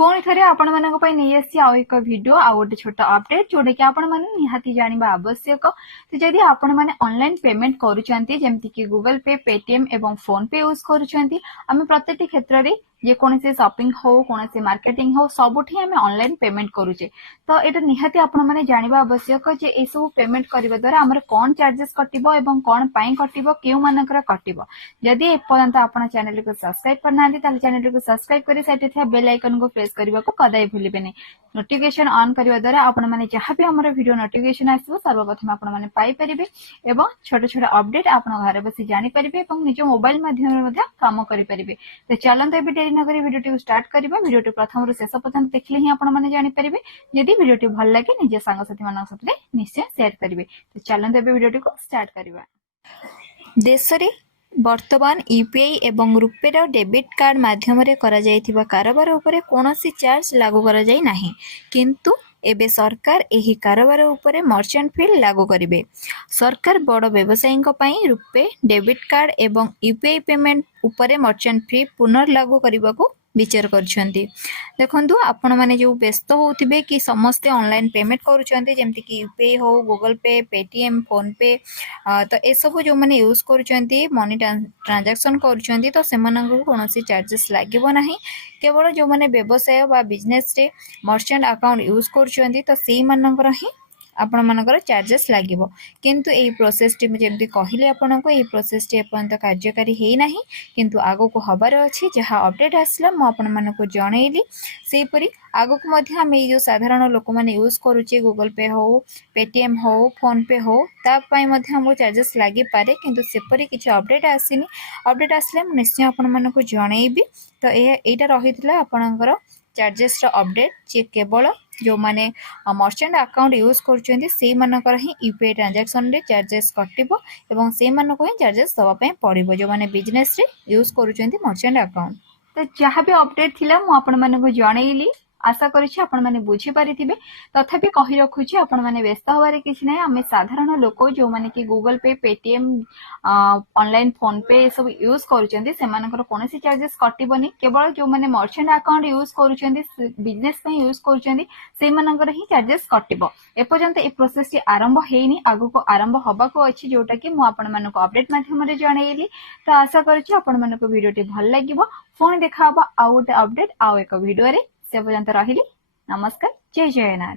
पुणी थे आपण नहीं आसी आउ एक वीडियो आउ गोटे छोट अपडेट जोटा कि आपण मैंने निहाती जानिबा आवश्यक। तो जदि आपण मैंने ऑनलाइन पेमेंट करूछंती जेमति कि गूगल पे पेटीएम एवं फोन पे यूज करूछंती आमे प्रत्येक क्षेत्र रे जे कोनसे शॉपिंग हो कोनसे मार्केटिंग हो सबुठी आमे ऑनलाइन पेमेंट करूचे। तो एटा निहाती आपण मैंने जानिबा आवश्यक जे ए सब पेमेंट करबा द्वारा हमर कोन चार्जेस कटिबो एवं कोन पई कटिबो केउ मानकर कटिबो। जदि एपर्यंत आपण चैनल को सब्सक्राइब करनांती ताले चैनल को सब्सक्राइब करी साइड थे बेल आइकन को प्रेस करबा को कदाई भूलिबेनी। नोटिफिकेशन ऑन करबा द्वारा आपण माने जहां भी हमर वीडियो नोटिफिकेशन आसीबो सर्वप्रथम आपण माने पाई परिबे एवं छोट छोट अपडेट आपण घर बसी जानि परिबे एवं निज मोबाइल माध्यम रे मध्ये काम करि परिबे। तो चलंत ए वीडियो नगरी वीडियो स्टार्ट करबा। वीडियो प्रथम रु शेष पर्यंत देखले ही आपण माने जानि परिबे। यदि वीडियो भल लागे निज संग साथी मानक साथे निश्चय शेयर करिवे। तो चलंत ए वीडियो को स्टार्ट करबा। देश रे वर्तमान यूपीआई एवं रुपे डेबिट कार्ड माध्यम करा जायथिबा कारोबार उपरे कोनोसी चार्ज लागू करा जाय नाही, किंतु एबे सरकार एही कारोबार उपरे मर्चेंट फी लागू करिवे। सरकार बड़ व्यवसायी पई रुपे डेबिट कार्ड एवं यूपीआई पेमेंट उपरे मर्चेंट फी पुनर्लागू करने को विचार करछंती। देखंतु आपण माने जो व्यस्त होथिबे कि समस्त ऑनलाइन पेमेंट करूछंती जेमति कि यूपीआई हो गूगल पे पेटीएम फोन पे तो ए सब जो माने यूज करूछंती मनी ट्रांजैक्शन करूछंती तो सेमानंको कोनोसी चार्जेस लागिबो नाही। केवल जो माने व्यवसाय बा बिजनेस रे मर्चेंट अकाउंट यूज करूछंती तो सेही मानकर ही आपण मानकर चार्जेस लागिबो। किंतु एही प्रोसेस टी जेमति कहिले आपनको एही प्रोसेस टी एपर्यंत कार्यकारी हेई नाही, किंतु आगो को हबार अछि जहा अपडेट आसला म आपण मानको जणैली सेही परी आगो को मध्ये हम ए जो साधारण लोक माने यूज करूचे गूगल पे हो पेटीएम हो फोन पे हो ता पई मध्ये हमको चार्जेस लागि पारे, किंतु सेपरी किछ अपडेट आसीनी। अपडेट आसले म निश्चय आपण मानको जणैबी। तो एटा रहितला आपणकर चार्जेस रो अपडेट जे केवल जो माने मर्चेंट अकाउंट यूज करूछंती से मानकर ही यूपीआई ट्रांजैक्शन रे चार्जेस कटिबो एवं से मानको ही चार्जेस दवा पय पड़िबो जो माने बिजनेस रे यूज करूछंती मर्चेंट अकाउंट। तो जहाँ भी अपडेट थिला मु आपण मानको जणैली। आशा करिछि आपण माने बुझी पारिथिबे। तथापि कहि रखुछि आपण माने व्यस्त होबारे किछि नै। आमे साधारण लोक जो माने कि गूगल पे पेटीएम ऑनलाइन फोन पे सब यूज करूछंती सेमानकर कोनोसी चार्जेस कटिबोनी। केवल जो माने मर्चेंट अकाउंट यूज करूछंती बिजनेस पे यूज करूछंती से मानकर ही चार्जेस कटिबो। एपर्यंत ए प्रोसेस टी आरंभ हेइनी, आगु को आरंभ होबाको अछि जोटा कि मु आपण मानको अपडेट माध्यम रे जणैली। तो आशा करिछि आपण मानको वीडियो टी भल लागिबो। फोन देखाबो आउ गोटे अपडेट आउ एक वीडियो रे। से पर्यंत रहिली। नमस्कार, जय जगन्नाथ।